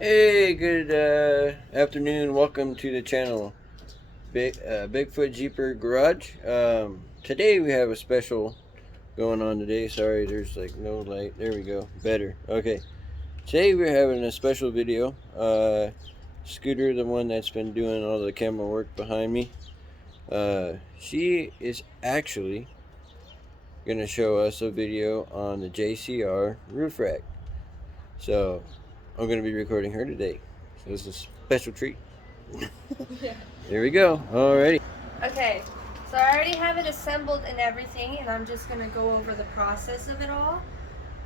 Hey, good afternoon. Welcome to the channel, Bigfoot Jeeper Garage. Today we have a special going on today. Sorry, there's like no light. There we go. Better. Okay. Today we're having a special video. Scooter, the one that's been doing all the camera work behind me, she is actually gonna show us a video on the JCR roof rack. So I'm going to be recording her today. So this is a special treat. Yeah. Here we go. Alrighty. Okay, so I already have it assembled and everything, and I'm just gonna go over the process of it all.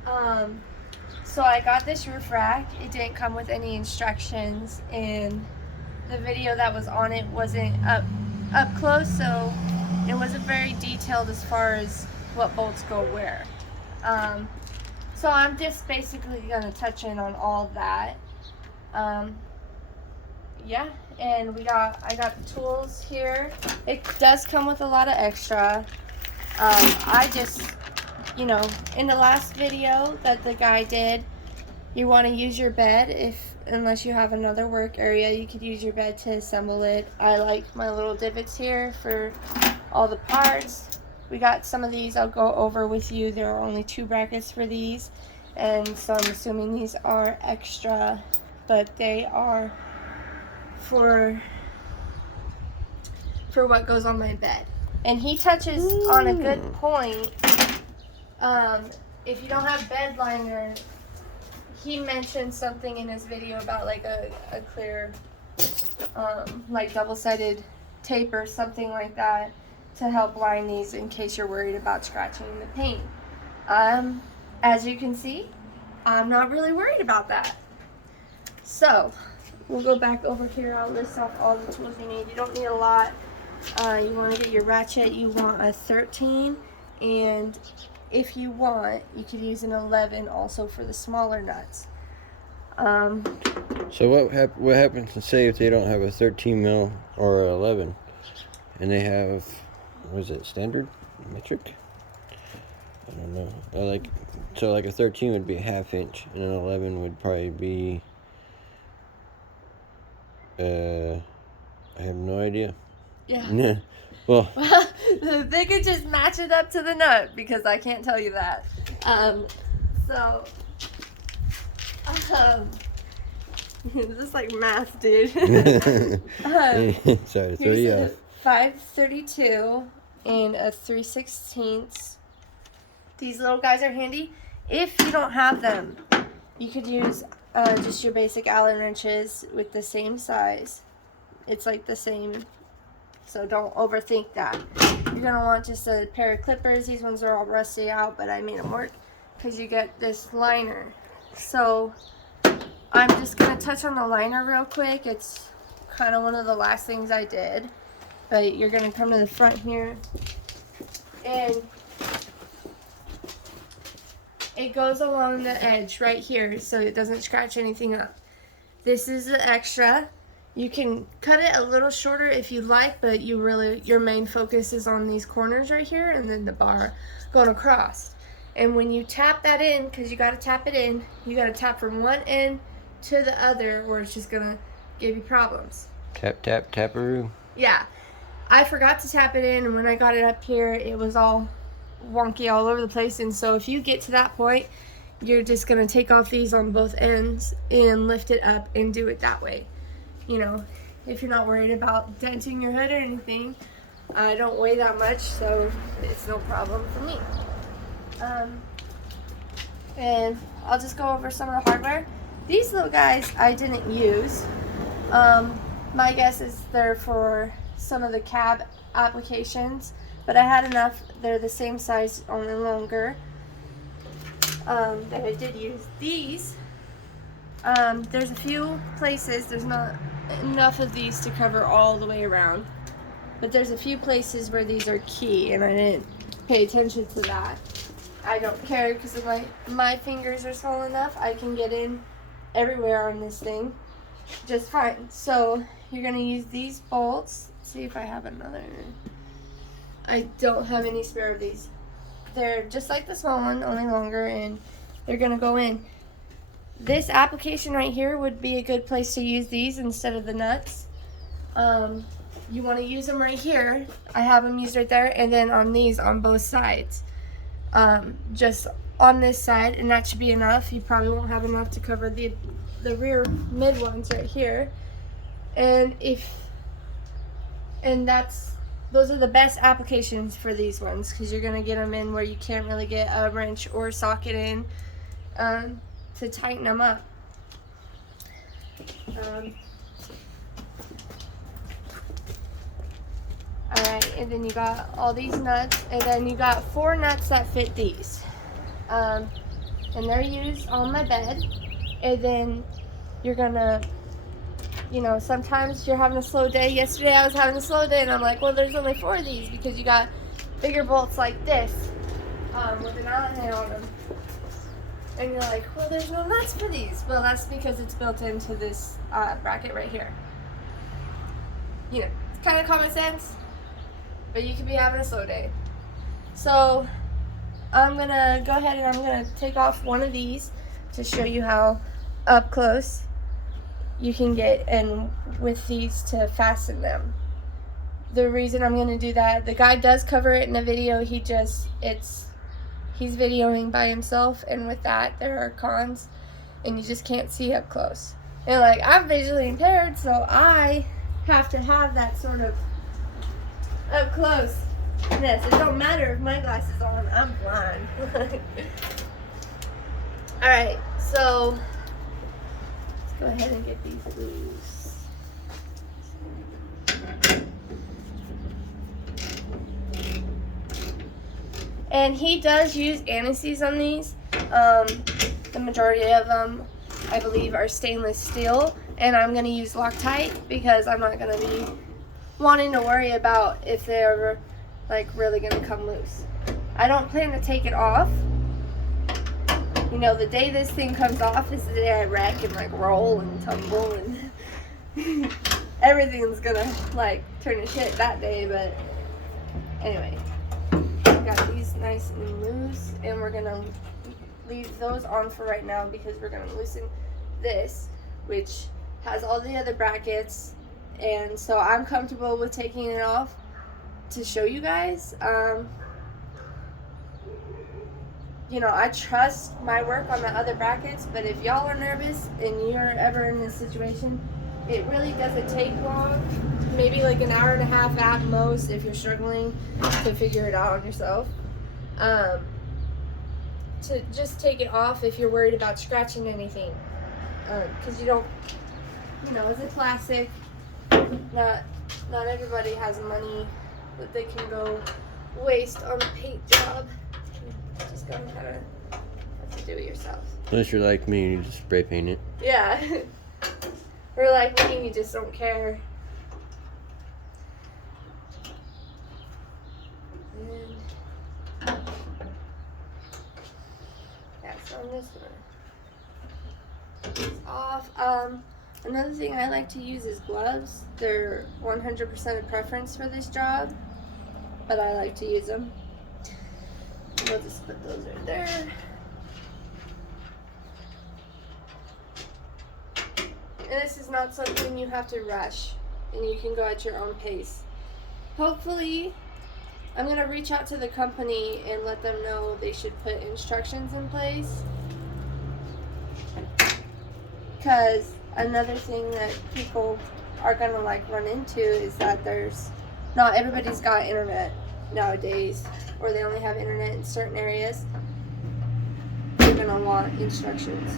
Um, so I got this roof rack. It didn't come with any instructions, and the video that was on it wasn't up close, so it wasn't very detailed as far as what bolts go where. Um, so I'm just basically gonna touch in on all of that. Um, yeah, and I got the tools here. It does come with a lot of extra. I just, in the last video that the guy did, you want to use your bed unless you have another work area, you could use your bed to assemble it. I like my little divots here for all the parts. We got some of these I'll go over with you. There are only 2 brackets for these, and so I'm assuming these are extra, but they are for what goes on my bed. And he touches on a good point. If you don't have bed liner, he mentioned something in his video about like a clear, like double-sided tape or something like that to help line these in case you're worried about scratching the paint. As you can see, I'm not really worried about that. So, we'll go back over here. I'll list off all the tools you need. You don't need a lot. You want to get your ratchet. You want a 13, and if you want, you could use an 11 also for the smaller nuts. So what happens to say if they don't have a 13 mil or 11, and they have, what is it, standard metric? I don't know. So like a 13 would be a ½ inch, and an 11 would probably be. I have no idea. Yeah. Well, they could just match it up to the nut because I can't tell you that. So, this is like math, dude. Sorry to throw you off. 532 and a 3/16. These little guys are handy. If you don't have them, you could use just your basic Allen wrenches with the same size. It's like the same, so don't overthink that. You're going to want just a pair of clippers. These ones are all rusty out, but I made them work because you get this liner. So I'm just going to touch on the liner real quick. It's kind of one of the last things I did, but you're going to come to the front here, and it goes along the edge right here so it doesn't scratch anything up. This is the extra. You can cut it a little shorter if you like, but your main focus is on these corners right here and then the bar going across. And when you tap that in, because you got to tap it in, you got to tap from one end to the other or it's just going to give you problems. Tap, tap, taparoo. Yeah. I forgot to tap it in, and when I got it up here, it was all wonky all over the place. And so if you get to that point, you're just going to take off these on both ends and lift it up and do it that way. If you're not worried about denting your hood or anything, I don't weigh that much, so it's no problem for me. And I'll just go over some of the hardware. These little guys I didn't use. My guess is they're for some of the cab applications, but I had enough. They're the same size, only longer, that I did use these. There's a few places, there's not enough of these to cover all the way around, but there's a few places where these are key, and I didn't pay attention to that. I don't care because my fingers are small enough. I can get in everywhere on this thing just fine. So you're going to use these bolts. Let's see if I have another. I don't have any spare of these. They're just like the small one, only longer, and they're going to go in. this application right here would be a good place to use these instead of the nuts. You want to use them right here. I have them used right there, and then on these on both sides. Just on this side, and that should be enough. You probably won't have enough to cover the rear mid ones right here. And those are the best applications for these ones, because you're gonna get them in where you can't really get a wrench or socket in to tighten them up. Alright, and then you got all these nuts, and then you got 4 nuts that fit these. And they're used on my bed. And then you're gonna, you know, sometimes you're having a slow day. Yesterday I was having a slow day, and I'm like, well, there's only 4 of these, because you got bigger bolts like this with an Allen head on them. And you're like, well, there's no nuts for these. Well, that's because it's built into this bracket right here. You know, it's kind of common sense, but you could be having a slow day. So I'm gonna go ahead and I'm gonna take off one of these to show you how up close you can get in with these to fasten them. The reason I'm gonna do that, the guy does cover it in a video. He's videoing by himself, and with that there are cons, and you just can't see up close. And like, I'm visually impaired, so I have to have that sort of up close. Yes, it don't matter if my glasses on, I'm blind. Alright, so let's go ahead and get these loose. And he does use anti-seize on these. The majority of them, I believe, are stainless steel. And I'm going to use Loctite because I'm not going to be wanting to worry about if they're like really going to come loose. I don't plan to take it off. You know, the day this thing comes off is the day I wreck and like roll and tumble and everything's gonna like turn to shit that day. But anyway, got these nice and loose, and we're gonna leave those on for right now because we're gonna loosen this, which has all the other brackets, and so I'm comfortable with taking it off to show you guys. You know, I trust my work on the other brackets, but if y'all are nervous and you're ever in this situation, it really doesn't take long. Maybe like an hour and a half at most if you're struggling to figure it out on yourself. To just take it off if you're worried about scratching anything. Because you don't, you know, it's a plastic. Not everybody has money that they can go waste on a paint job. Just gonna kind of have to do it yourself. Unless you're like me and you just spray paint it. Yeah. Or like me and you just don't care. And yeah, so I'm just gonna take this off. Another thing I like to use is gloves. They're 100% a preference for this job, but I like to use them. We'll just put those right there. And this is not something you have to rush, and you can go at your own pace. Hopefully, I'm going to reach out to the company and let them know they should put instructions in place. Because another thing that people are going to like run into is that not everybody's got internet nowadays, or they only have internet in certain areas. They're going to want instructions.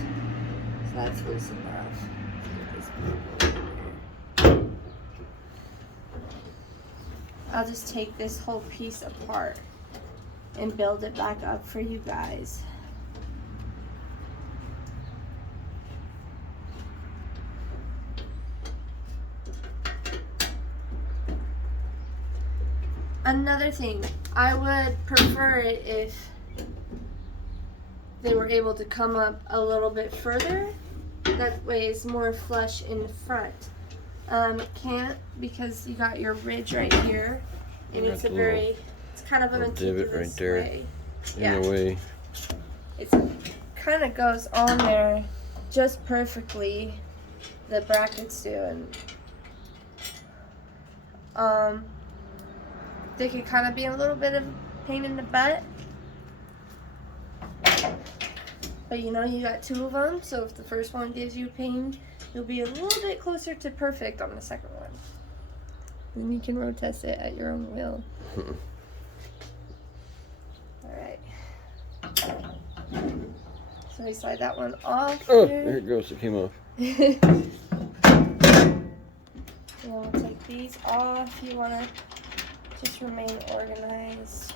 So that's loosened off. I'll just take this whole piece apart and build it back up for you guys. Another thing, I would prefer it if they were able to come up a little bit further. That way it's more flush in the front. It can't, because you got your ridge right here, and it's kind of a meticulous way. In a way. It kind of goes on there just perfectly. The brackets do, and they could kind of be a little bit of pain in the butt. But you know, you got 2 of them, so if the first one gives you pain, you'll be a little bit closer to perfect on the second one. Then you can road test it at your own will. Alright. So we slide that one off. Oh, here. there it goes. It came off. And we'll take these off. You want to just remain organized.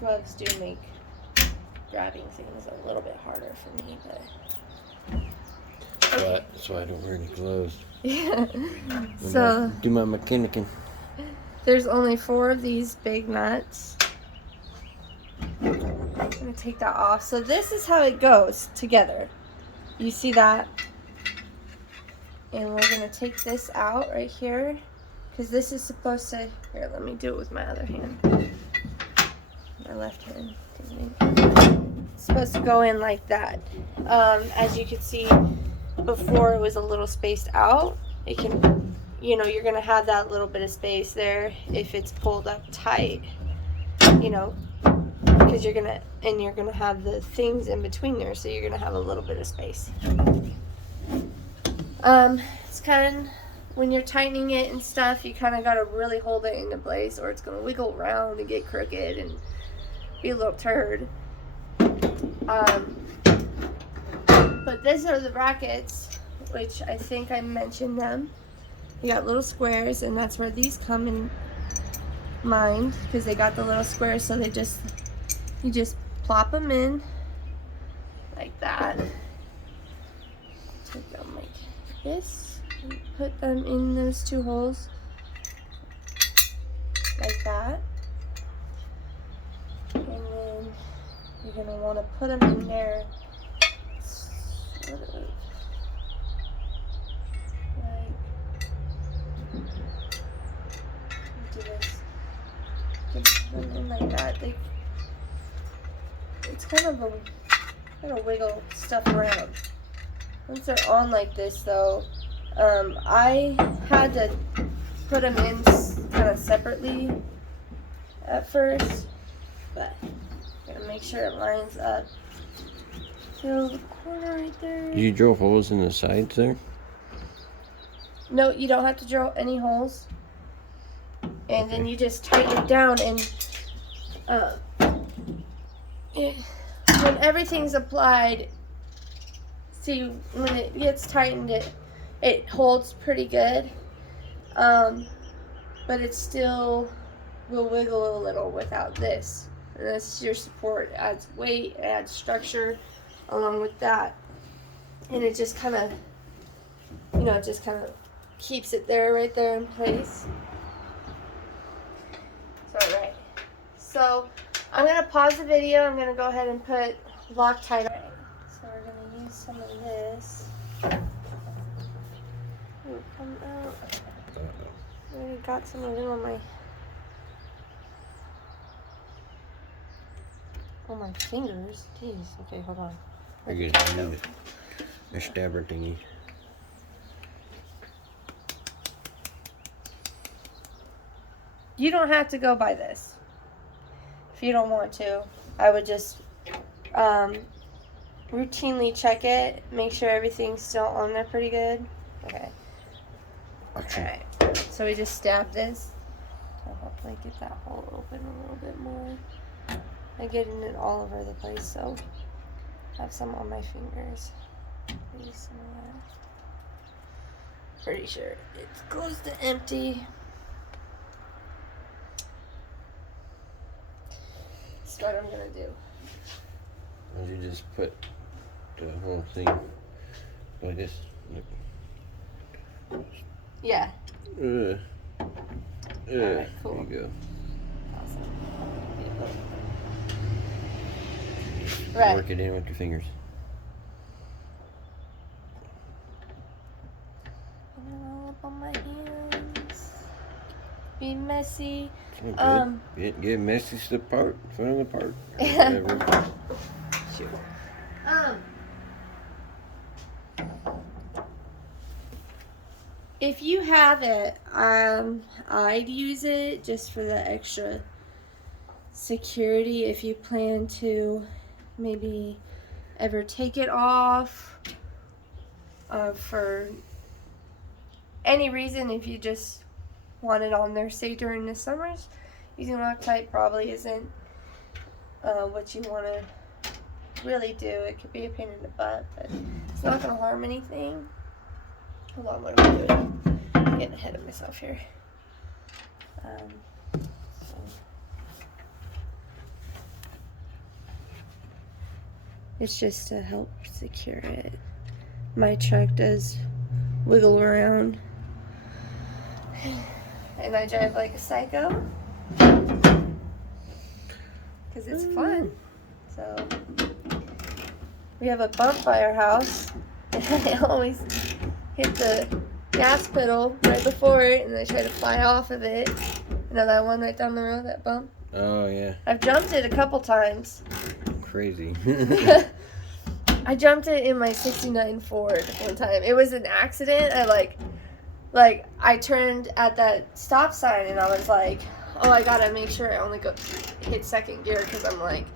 Gloves do make grabbing things a little bit harder for me, but okay. That's why I don't wear any gloves. Yeah. So do my mechanicing. there's only 4 of these big nuts. I'm gonna take that off. So this is how it goes together. You see that? And we're gonna take this out right here, because this is supposed to. Here, let me do it with my other hand. My left hand. It's supposed to go in like that. As you can see, before it was a little spaced out. It can, you know, you're gonna have that little bit of space there if it's pulled up tight. You know, because you're gonna have the things in between there, so you're gonna have a little bit of space. It's kind of, when you're tightening it and stuff, you kind of gotta really hold it into place, or it's gonna wiggle around and get crooked and be a little turd. But these are the brackets, which I think I mentioned them. You got little squares, and that's where these come in mind, because they got the little squares, so you just plop them in like that. Take them like this and put them in those 2 holes like that. And then you're going to want to put them in there sort of like, do this, get them in like that. It's kind of gotta wiggle stuff around. Once they're on like this though, I had to put them in kind of separately at first, but I'm gonna make sure it lines up. So the corner right there. Did you drill holes in the sides there? No, you don't have to drill any holes. And then you just tighten it down, and when everything's applied, see, when it gets tightened, it holds pretty good, but it still will wiggle a little without this. And that's your support. It adds weight, it adds structure along with that, and it just kind of, you know, just kind of keeps it there, right there in place. So, right. So I'm going to pause the video. I'm going to go ahead and put Loctite on. So we're going to use some of this. Ooh, come out. I already got some of it on my fingers. Jeez. Okay, hold on. You're good. You need a stabber thingy. You don't have to go by this if you don't want to. I would just routinely check it, make sure everything's still on there pretty good. Okay. Alright, so we just stab this to hopefully get that hole open a little bit more. I'm getting it all over the place, so I have some on my fingers. Maybe some of that. Pretty sure it's close to empty. That's what I'm gonna do. Or you just put the whole thing like this. Yeah. Alright, cool. There you go. Awesome. Right. Work it in with your fingers. And then all up on my hands. Be messy. Oh, good. Get messy to the part, front of the part. Whatever. Shoot. If you have it, I'd use it just for the extra security if you plan to maybe ever take it off for any reason. If you just want it on there, say during the summers, using Loctite probably isn't what you want to really do. It could be a pain in the butt, but it's not going to harm anything. Hold on, what am I doing? I'm getting ahead of myself here. It's just to help secure it. My truck does wiggle around. And I drive like a psycho. Because it's fun. So, we have a bump by our house. And I always hit the gas pedal right before it, and I try to fly off of it. You know that one right down the road, that bump? Oh, yeah. I've jumped it a couple times. Crazy. I jumped it in my 69 Ford one time. It was an accident. I turned at that stop sign, and I was like, oh, I gotta make sure I only hit second gear, because I'm like,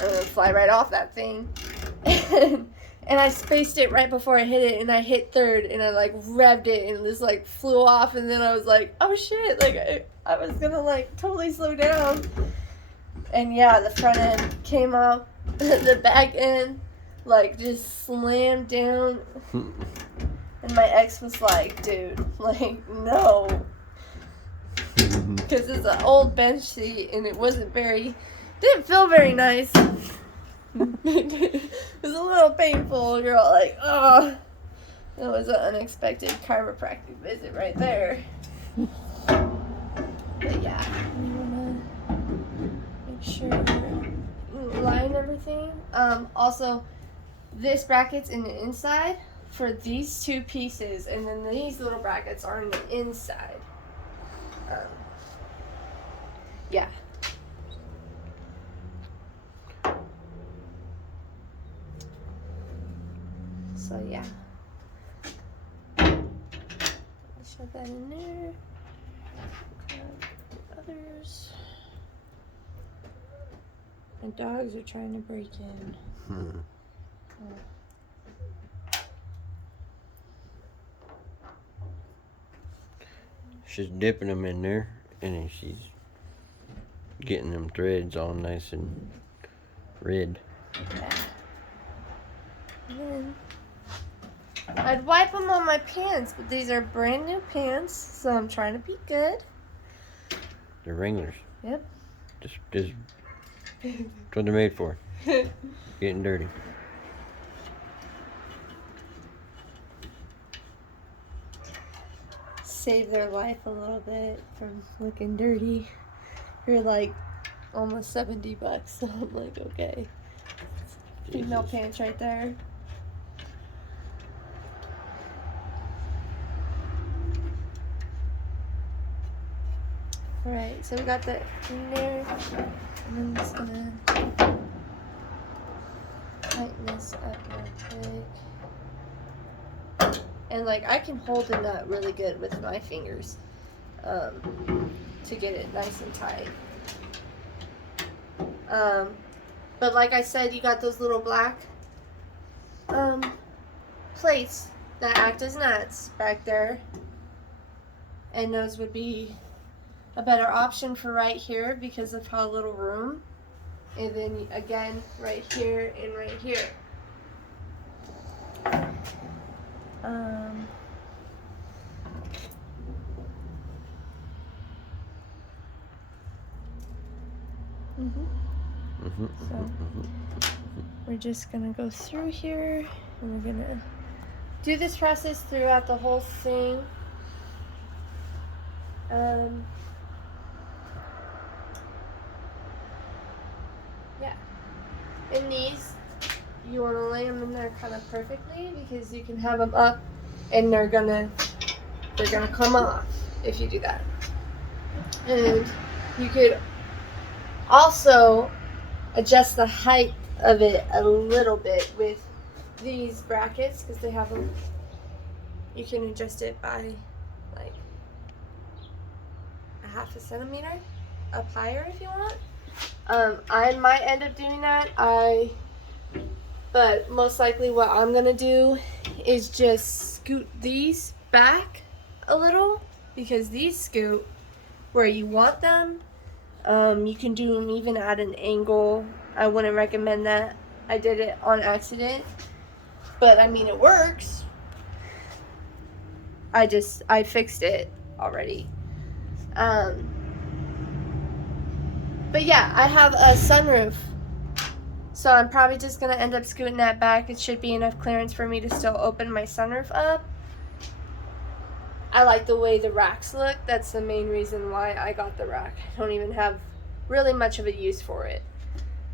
I'm gonna fly right off that thing. And I spaced it right before I hit it, and I hit third, and I like revved it, and this like flew off, and then I was like, oh shit, like I was gonna like totally slow down. And yeah, the front end came up, the back end like just slammed down. And my ex was like, dude, like, no. Because it's an old bench seat, and it didn't feel very nice. It was a little painful. You're all like, oh. It was an unexpected chiropractic visit right there. But yeah, you want to make sure you line everything. Also, this bracket's in the inside for these two pieces, and then these little brackets are on the inside. Yeah. So yeah. Shove that in there. The others. My dogs are trying to break in. She's dipping them in there, and then she's getting them threads all nice and red. Yeah. And then I'd wipe them on my pants, but these are brand new pants, so I'm trying to be good. They're Wranglers. Yep. Just that's what they're made for. Getting dirty. Save their life a little bit from looking dirty. You're like almost $70, so I'm like, okay. Female pants right there. Alright, so we got that in there. And I'm just gonna tighten this up real quick. And like I can hold the nut really good with my fingers to get it nice and tight. But like I said, you got those little black plates that act as nuts back there. And those would be a better option for right here because of how little room. And then again, right here and right here. So we're just gonna go through here, and we're gonna do this process throughout the whole thing. Yeah. And these, you want to lay them in there kind of perfectly because you can have them up, and they're gonna come off if you do that. And You could also adjust the height of it a little bit with these brackets because they have them. You can adjust it by like a half a centimeter up higher if you want. I might end up doing that. But most likely what I'm gonna do is just scoot these back a little because these scoot where you want them. You can do them even at an angle. I wouldn't recommend that. I did it on accident, but I mean it works. I fixed it already. But yeah, I have a sunroof. So I'm probably just going to end up scooting that back. It should be enough clearance for me to still open my sunroof up. I like the way the racks look. That's the main reason why I got the rack. I don't even have really much of a use for it.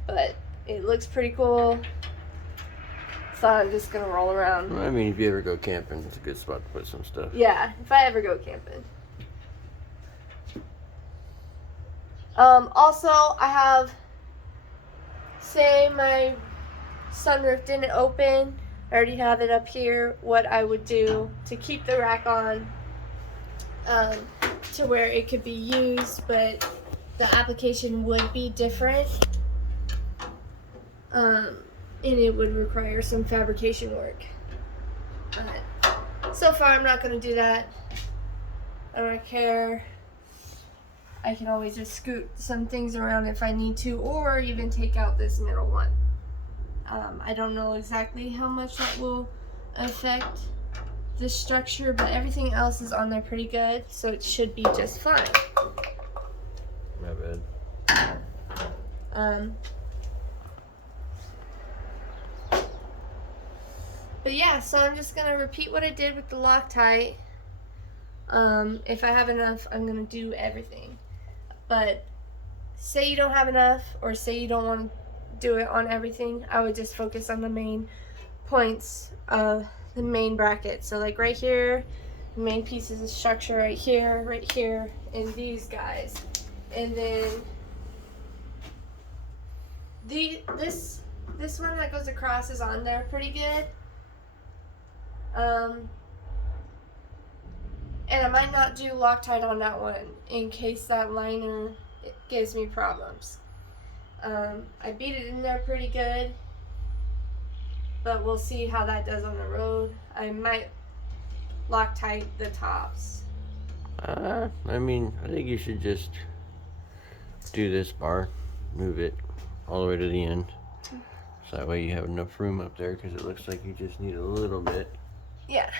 But it looks pretty cool. So I'm just going to roll around. Well, I mean, if you ever go camping, it's a good spot to put some stuff. Yeah, if I ever go camping. Also, I have... Say my sunroof didn't open, I already have it up here, what I would do to keep the rack on to where it could be used, but the application would be different, and it would require some fabrication work. So far I'm not going to do that. I don't care. I can always just scoot some things around if I need to, or even take out this middle one. I don't know exactly how much that will affect the structure, but everything else is on there pretty good, so it should be just fine. My bad. But yeah, so I'm just gonna repeat what I did with the Loctite. If I have enough, I'm gonna do everything. But say you don't have enough, or say you don't want to do it on everything, I would just focus on the main points of the main bracket. So like right here, the main pieces of structure right here, and these guys. And then this one that goes across is on there pretty good. And I might not do Loctite on that one in case that liner gives me problems. I beat it in there pretty good, but we'll see how that does on the road. I might Loctite the tops. I mean, I think you should just do this bar, move it all the way to the end. So that way you have enough room up there, because it looks like you just need a little bit. Yeah.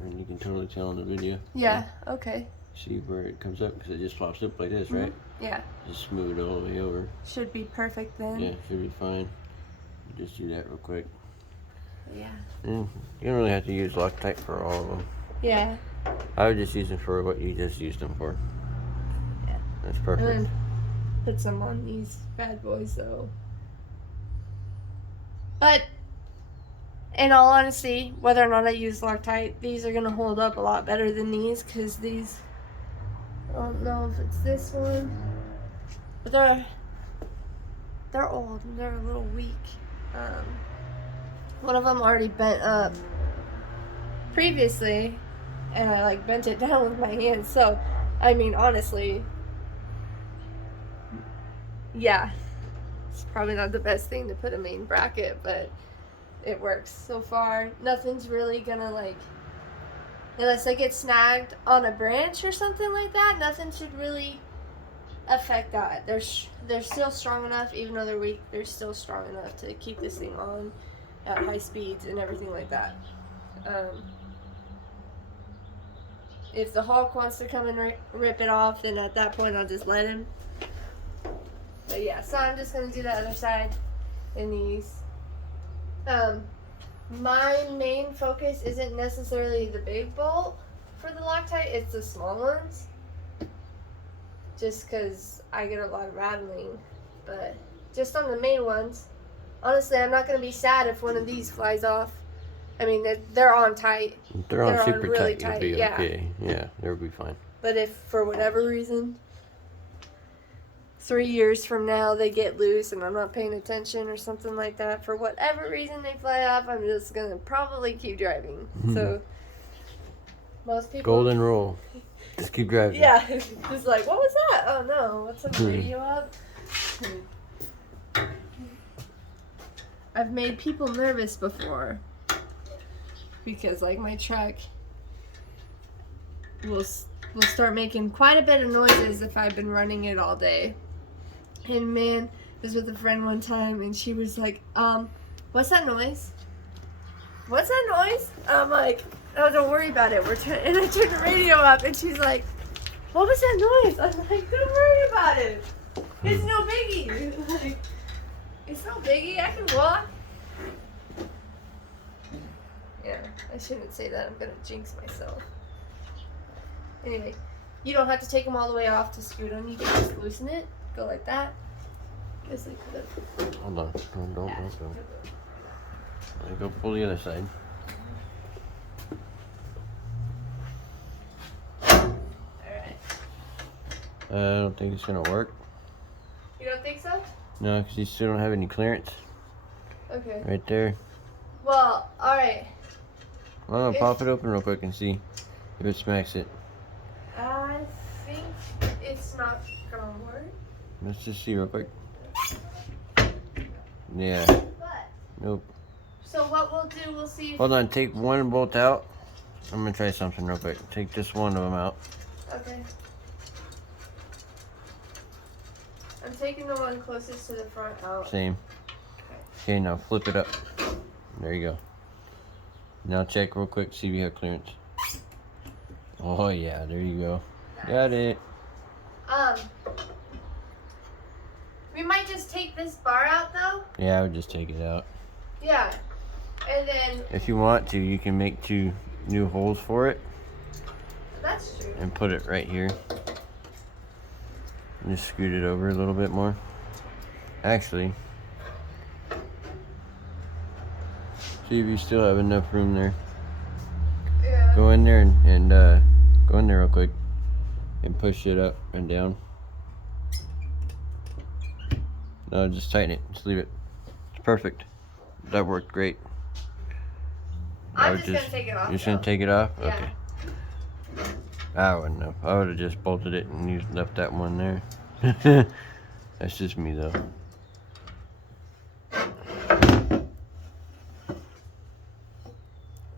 And you can totally tell in the video. Yeah, okay. See where it comes up, because it just flops up like this, right? Yeah. Just smooth it all the way over. Should be perfect then. Yeah, should be fine. You just do that real quick. Yeah. And you don't really have to use Loctite for all of them. Yeah. I would just use them for what you just used them for. Yeah. That's perfect. And then put some on these bad boys though. But in all honesty, whether or not I use Loctite, these are going to hold up a lot better than these, because these, I don't know if it's this one, but they're old and they're a little weak. One of them already bent up previously, and I like bent it down with my hands, so I mean honestly, yeah, it's probably not the best thing to put a main bracket, but it works so far. Nothing's really gonna like, unless I get snagged on a branch or something like that, nothing should really affect that. They're still strong enough, even though they're weak, they're still strong enough to keep this thing on at high speeds and everything like that. If the Hulk wants to come and rip it off, then at that point I'll just let him. But yeah, so I'm just gonna do the other side in these. My main focus isn't necessarily the big bolt for the Loctite, it's the small ones. Just because I get a lot of rattling. But just on the main ones, honestly, I'm not going to be sad if one of these flies off. I mean, they're on tight. They're on super really tight, you'll be yeah. okay. Yeah, they'll be fine. But if for whatever reason 3 years from now they get loose and I'm not paying attention or something like that, for whatever reason they fly off, I'm just gonna probably keep driving. So most people, golden rule, just keep driving. yeah, it's like, what was that? Oh no, what's on the radio up? I've made people nervous before because like my truck will start making quite a bit of noises if I've been running it all day. And man, I was with a friend one time and she was like, what's that noise? What's that noise? I'm like, oh, don't worry about it. And I turned the radio up and she's like, what was that noise? I'm like, don't worry about it. It's no biggie. Like, it's no biggie. I can walk. Yeah, I shouldn't say that. I'm going to jinx myself. Anyway, you don't have to take them all the way off to scoot them. You can just loosen it. Go like that. Guess I could have. Hold on. Don't go. Go pull the other side. Alright. I don't think it's gonna work. You don't think so? No, because you still don't have any clearance. Okay. Right there. Well, alright. I'm gonna pop it open real quick and see if it smacks it. I think it's not gonna work. Let's just see real quick. Yeah. But, Nope. so what we'll do, we'll see if... Hold on. Take one bolt out. I'm gonna try something real quick. Take just one of them out. Okay. I'm taking the one closest to the front out. Same. Okay, now flip it up. There you go. Now check real quick, see if you have clearance. Oh yeah, there you go. Nice. Got it. We might just take this bar out though. Yeah, I would just take it out. Yeah. And then... If you want to, you can make 2 new holes for it. That's true. And put it right here. And just scoot it over a little bit more. Actually, see if you still have enough room there. Yeah. Go in there and go in there real quick and push it up and down. No, just tighten it. Just leave it. It's perfect. That worked great. I'm just gonna take it off. You're just gonna take it off? Yeah. Okay. I wouldn't know. I would have just bolted it and left that one there. That's just me though.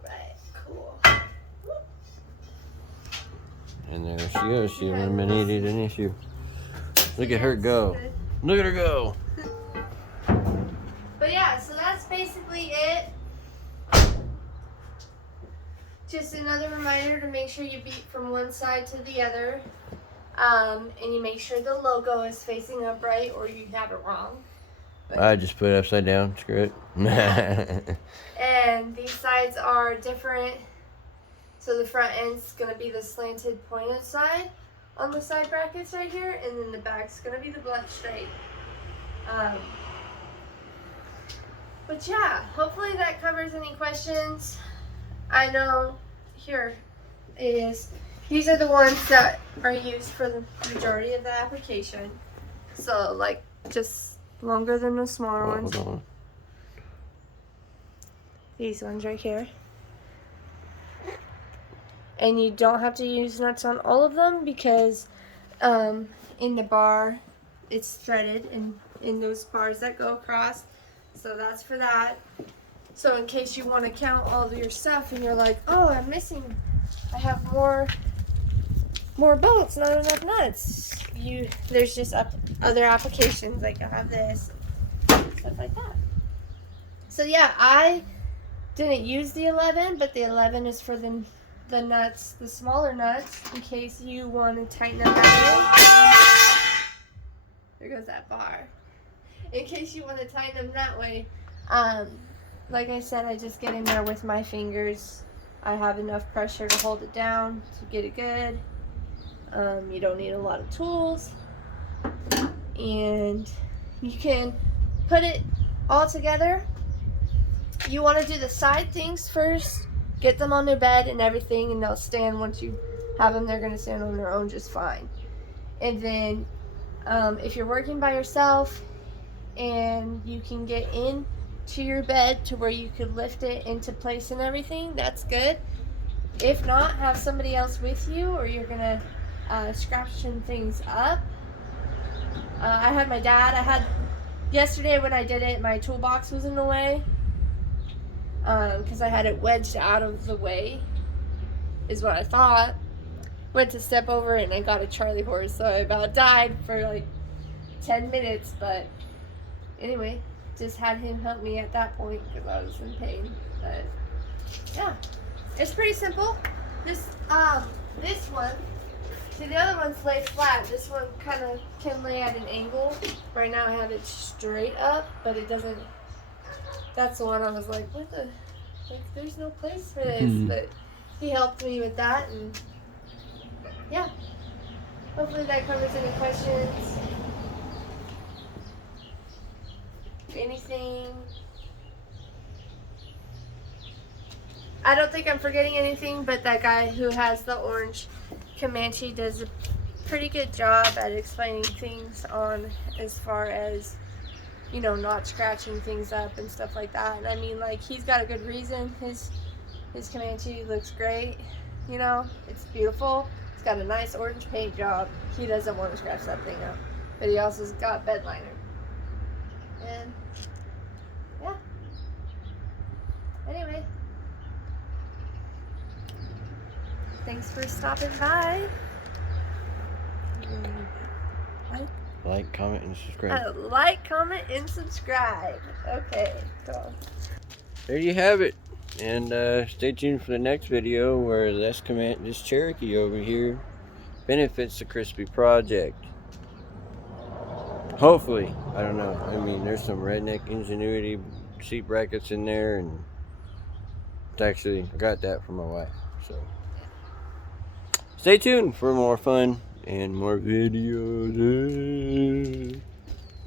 Right, cool. And there she goes. She eliminated an issue. Look at her go. Look at her go. But yeah, so that's basically it. Just another reminder to make sure you beat from one side to the other. And you make sure the logo is facing upright or you have it wrong. But I just put it upside down. Screw it. and these sides are different. So the front end's going to be the slanted pointed side on the side brackets right here. And then the back's going to be the blunt straight. But yeah, hopefully that covers any questions. I know here is, these are the ones that are used for the majority of the application. So like just longer than the smaller ones. Hold on. These ones right here. And you don't have to use nuts on all of them because in the bar it's threaded and in those bars that go across. So that's for that. So in case you want to count all of your stuff and you're like, oh, I have more bolts, not enough nuts. There's just other applications, like I have this, stuff like that. So yeah, I didn't use the 11, but the 11 is for the nuts, the smaller nuts, in case you want to tighten them that way. There goes that bar. In case you want to tighten them that way, like I said, I just get in there with my fingers. I have enough pressure to hold it down to get it good. You don't need a lot of tools. And you can put it all together. You want to do the side things first. Get them on their bed and everything, and they'll stand. Once you have them, they're going to stand on their own just fine. And then If you're working by yourself and you can get in to your bed to where you could lift it into place and everything, that's good. If not, have somebody else with you, or you're gonna scratch some things up. I had my dad. Yesterday when I did it, my toolbox was in the way because I had it wedged out of the way, is what I thought. Went to step over it and I got a Charlie horse, so I about died for like 10 minutes. But anyway, just had him help me at that point because I was in pain. But yeah, it's pretty simple. This one, see, the other one's laid flat. This one kind of can lay at an angle. Right now I have it straight up, but it doesn't. That's the one I was like, what the, like, there's no place for this. But he helped me with that, and yeah. Hopefully that covers any questions. Anything. I don't think I'm forgetting anything, but that guy who has the orange Comanche does a pretty good job at explaining things on as far as, you know, not scratching things up and stuff like that. And I mean, like, he's got a good reason. His Comanche looks great, you know, it's beautiful. It's got a nice orange paint job. He doesn't want to scratch that thing up, but he also's got bed liner. And yeah, anyway, thanks for stopping by. Like, comment, and subscribe. Like, comment, and subscribe. Okay, cool. There you have it. And stay tuned for the next video where this Cherokee over here benefits the Crispy Project. Hopefully. I don't know. I mean, there's some redneck ingenuity seat brackets in there, and it's actually, I got that from my wife. So stay tuned for more fun and more videos.